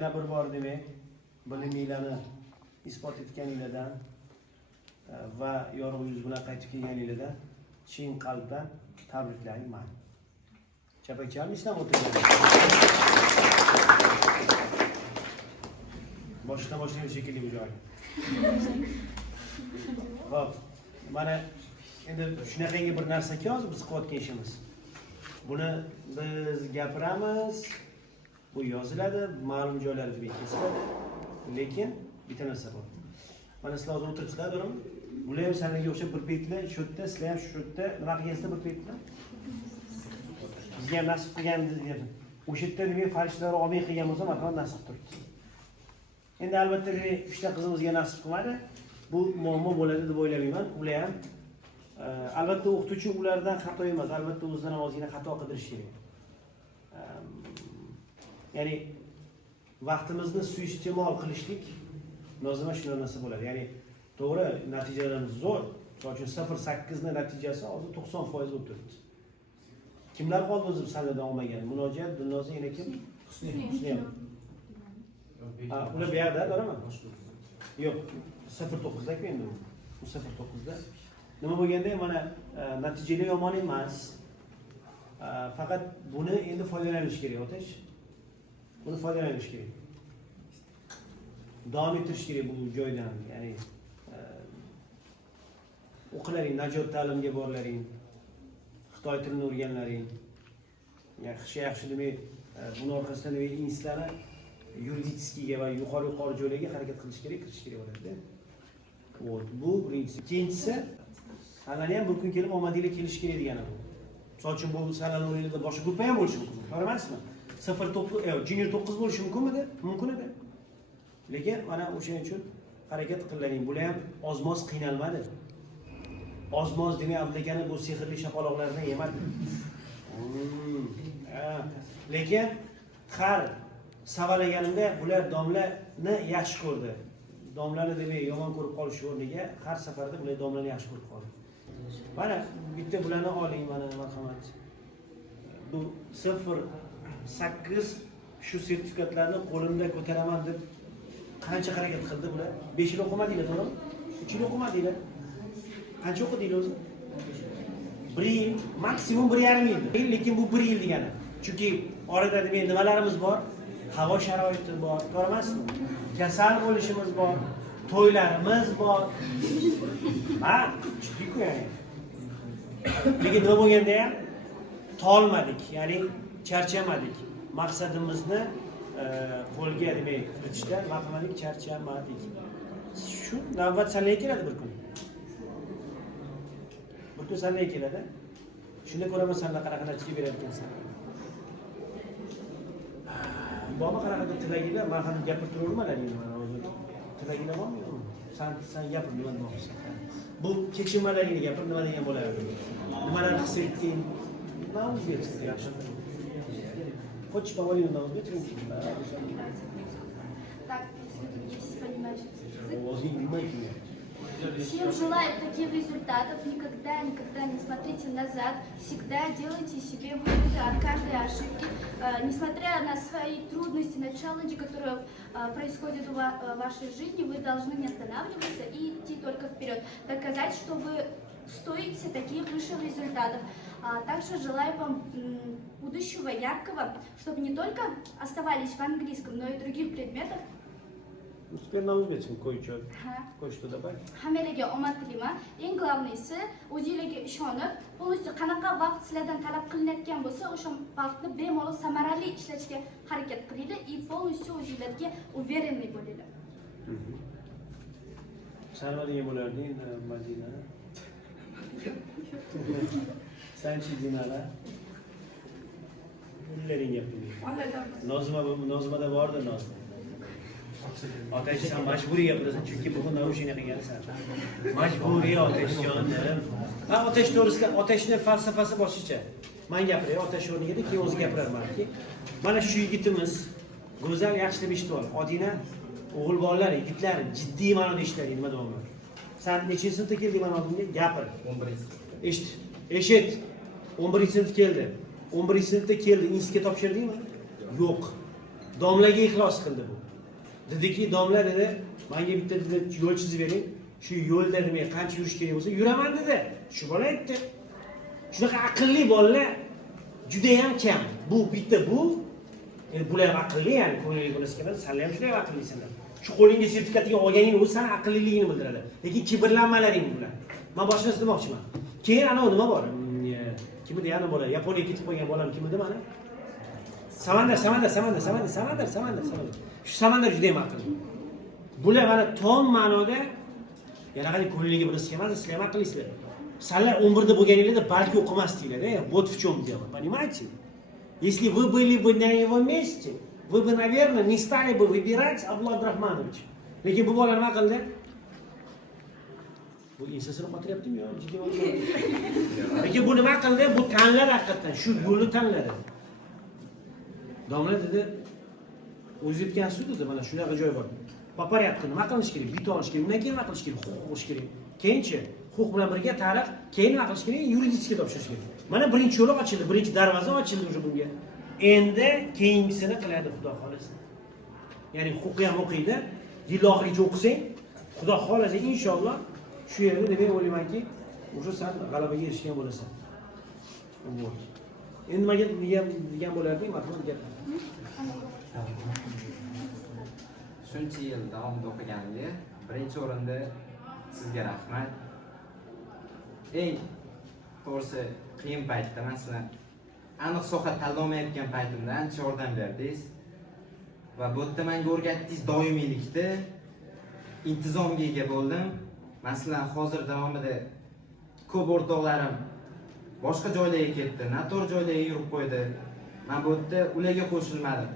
Bir bor demak, biliminglarni isbot etganinglardan va yorug' yuz bilan qaytib kelganinglardan chin qalbdan tabriklayman. Chapakchamizdan o'tirgan. Boshdan boshlaymiz shekilli bu joyni. Xo'p, mana endi shunaqangi bir narsa-ki hozir biz qilayotgan ishimiz. Buni biz gapiramiz, bu yoziladi, ma'lum joylarda kesiladi. Lekin bitta narsa bor. Mana sizlar hozir o'tiribsizlar, to'g'rimi? Bular ham sizlarga o'xshab bir paytlar shu yerda, sizlar ham shu yerda nima qilgansizlar bir paytlar? Bizga ham nasib qilgandingiz. O'sha yerda nima farishtalar olmay qilgan bo'lsa, marhamat nasib turibdi. Endi albatta uchta qizimizga nasib qilmadi. Bu muammo bo'ladi deb o'ylamayman. Ular ham albatta o'qituvchi ulardan xato emas, albatta o'zidan ham ozgina xato qidirish kerak. Ya'ni vaqtimizni suiiste'mol qilishlik lozima shunday narsa bo'ladi. Ya'ni to'g'ri natijalarimiz zo'r. Misol uchun 0.8 ning natijasi hozir 90% bo'lib turibdi. Kimlar qoldi o'zi sanadan olmagan? Munojiat, Dilnoza, yana kim? Husniy. Ular bu yerda, to'g'rimi? Yo'q, 0.9 da endi u. 0.9 da. Nima bo'lganda mana natijalar yomon emas. Faqat buni endi foydalanish kerak, otash. Buni foydalanish kerak. Davom ettirish kerak bu joydan. Ya'ni o'qilaring, najot ta'limga borlaring, Xitoy tilini o'rganlaring. Yaxshi demay, buni orqasidan nima institutlarni yuridическийga va yuqori joylarga harakat qilish kerak, kirish kerak bo'ladi. Bu birinchisi. Ikkinchisi, sanani ham bir kun kelib omadinglar kelish kerak degani bu. Misol uchun bu sanani o'yinida boshqa gruppa ham bo'lishi mumkin. To'g'ri emasmi? 0.9, junior 9 bo'lishi mumkinmidi? Mumkin edi. Lekin mana o'shaning uchun harakat qilaring. Bular ham ozmoz qiynalmadi. Ozmoz demay Abdulakani bu sehrli shapaloqlarni yemadi. Lekin har savalaganimda bular domlani yaxshi ko'rdi. Domlani demay yomon ko'rib qolish o'rniga har safarda bular domlani yaxshi ko'rib qoldi. Mana bitta bularni oling, mana marhamat. Bu 0.8 shu sertifikatlarni qo'limda ko'taraman deb qancha harakat qildi bular? 5 yil o'qimadinglar, to'g'rimi? 3 yil o'qimadinglar. Qancha o'qidinglar o'zi? 1 yil, maksimum 1,5 yil. Lekin bu 1 yil degani. Chunki orada nimalarimiz bor? Havo sharoiti bor, to'g'ri emasmi? Kasal bo'lishimiz bor, to'ylarimiz bor. Ha, jiddiy-ku ya'ni. Lekin nima bo'lganda ham tolmadik, ya'ni charchamadik. Maqsadimizni qo'lga demay kiritishda maqsadiga charchamadik. Shu navbat sanlarga keladi bir kun. Bir kun sanlarga keladi. Shunda ko'raman sanlar qanaqa natija berayotgansan. Bormi qanaqa tilaginglar, men ham gapirib turavermanlaring mana hozir. Tilaginglar bormi? Sen gapir, nima bo'lsa. Bu kechirmalaringni gapir, nima degan bo'ladi? Nimalarni his etding? Nima o'zgardi yaxshi? Хочешь поговорить на узбекском? Так, если понимаешь язык. Всем желаю таких результатов. Никогда не смотрите назад. Всегда делайте себе выводы от каждой ошибки. Несмотря на свои трудности, на челленджи, которые происходят в вашей жизни, вы должны не останавливаться и идти только вперед. Доказать, что вы стоите таких высших результатов. Также желаю вам будущего яркого, чтобы не только оставались в английском, но и в других предметах. Теперь на узбекском кое-что добавить. Hammalarga omad tilayman. Eng glавныйsi o'zingizlarga ishonib, polностью qanaqa vaqt sizlardan talab qilinayotgan bo'lsa, o'sha vaqtni bemalol samarali ishlatishga harakat qilinglar и полностью o'zingizlarga уверенный bo'linglar. Sen nima degan bo'larding, Madina? Sanchi Dinala? Ullaring gapirdi. Nozimada bordi Nozim. Otash, sen majburiy gapirasan, chunki bugun narushina qilgansan. Majburiy Otashjonim. Ha, Otash to'g'risida, Otashning falsafasi boshqacha. Men gapiray, Otash o'rniga keyin o'zi gapirarmanki. Mana shu yigitimiz go'zal yaxshilab eshitib ol. Odina o'g'il bolalar, yigitlar jiddiy ma'noda ishlaring, nima deyman. Sen nechinchi sinfda kelding mana oldimga? Gapir. 11. Eshit. 11 sinf keldi. 11 sinfda keldi. Institutga topshirdingmi? Yo'q. domlaga ixlos qildi bu. Dediki, domla dedi, menga bitta dedi yo'l chizib bering. Shu yo'lda men qancha yurish kerak bo'lsa, yuraman dedi. Shu bola aytdi. Shunaqa aqlli bolalar juda ham kam. Bu bitta bu bular ham aqlli, ya'ni ko'ngilli bo'lsa kerak, sen ham juda ham aqllisan. Shu qo'lingga sertifikatini olganing o'zi sen aqlliligingni bildiradi. Lekin kibrlanmalaring bilan. Men boshqa narsa demoqchiman. Keyin ana nima bor? Kim edi yana bola? Yaponiyaga ketib qolgan bolam kim edi mana? Samandar. Shu Samandar juda ham aqlli. Bular mana tom ma'noda yana qani ko'ngliga bilasiz emas, sizlar ham aqllisizlar. Sizlar 11 da bo'lganingizda balki o'qimasdinglar, вот в чем дело, понимаете? Если вы были бы на его месте, вы бы, наверное, не стали бы выбирать Абдулла Абдурахмановича. Lekin bu bola nima qildi? Bu ensasini qotiryaptimi yo, jiddiy bo'lmayapti. Lekin bu nima qildi? Bu tanladi haqiqatan, shu yo'lni tanladi. Domla dedi, o'zi yetgan sud dedi, mana shunaqa joy bor. Po порядку nima qilish kerak? Bitta olish kerak, undan keyin nima qilish kerak? Huquq bo'lish kerak. Keyinchi huquq bilan birga tarix, keyin nima qilish kerak? Yuridический topshirish kerak. Mana birinchi yo'l ochildi, birinchi darvoza ochildi o'sha bunga. Endi keyingisini qiladi Xudo xolasa. Ya'ni huquqni ham o'qiydi, yil oxirigacha o'qisang, Xudo xolasa inshaalloh shu yerda deb o'ylaymanki, o'sha sen g'alabaga erishgan bo'lasan. Endi nimaga degan bo'larding, marhamat gap. Shuncha yil davomida o'qiganimga birinchi o'rinda sizga rahmat. Eng to'g'risi qiyin paytda masalan aniq soha tanlamayotgan paytimda ancha yordam berdingiz va bu yerda menga o'rgatdingiz doimiylikda intizomga ega bo'ldim. Masalan, hozir davomida ko'p o'rtoqlarim boshqa joylarga ketdi, noto'g'ri joylarga yurib qo'ydi. Men bu yerda ularga qo'shilmadim.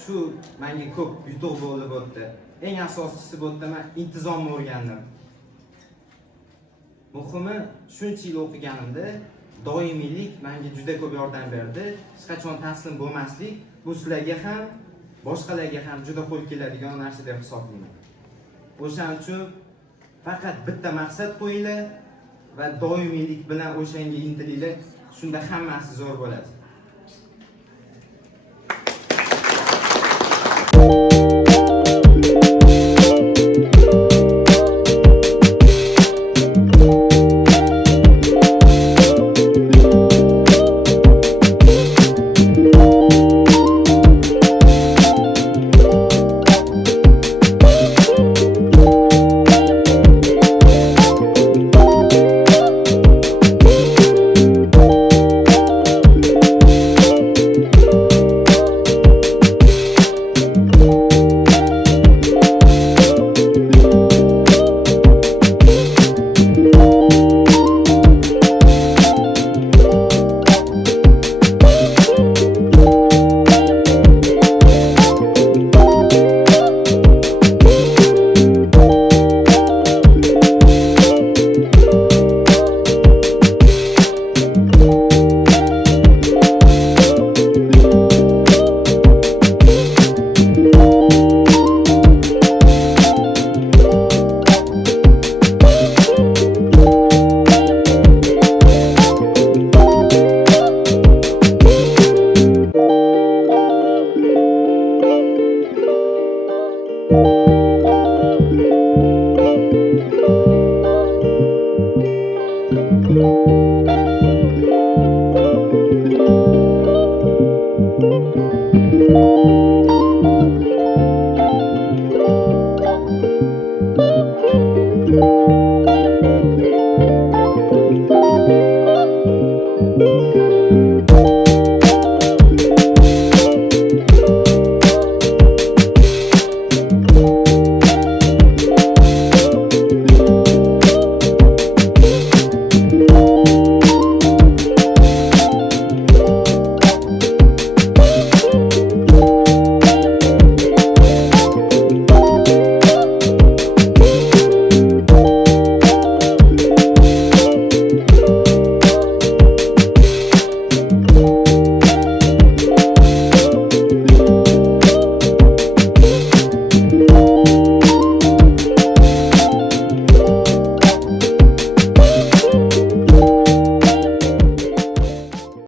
Shu menga ko'p yutuq bo'ldi bu yerda. Eng asosiysi bu yerda men intizomni o'rgandim. Muhimi, shuncha yil o'qiganimda doimiylik menga juda ko'p yordam berdi. Hech qachon taslim bo'lmaslik bu sizlarga ham, boshqalarga ham juda qo'l keladigan narsa deb hisoblayman. O'shaning uchun faqat bitta maqsad qo'yinglar va doimiylik bilan o'shanga intilinglar. Shunda hammasi zo'r bo'ladi.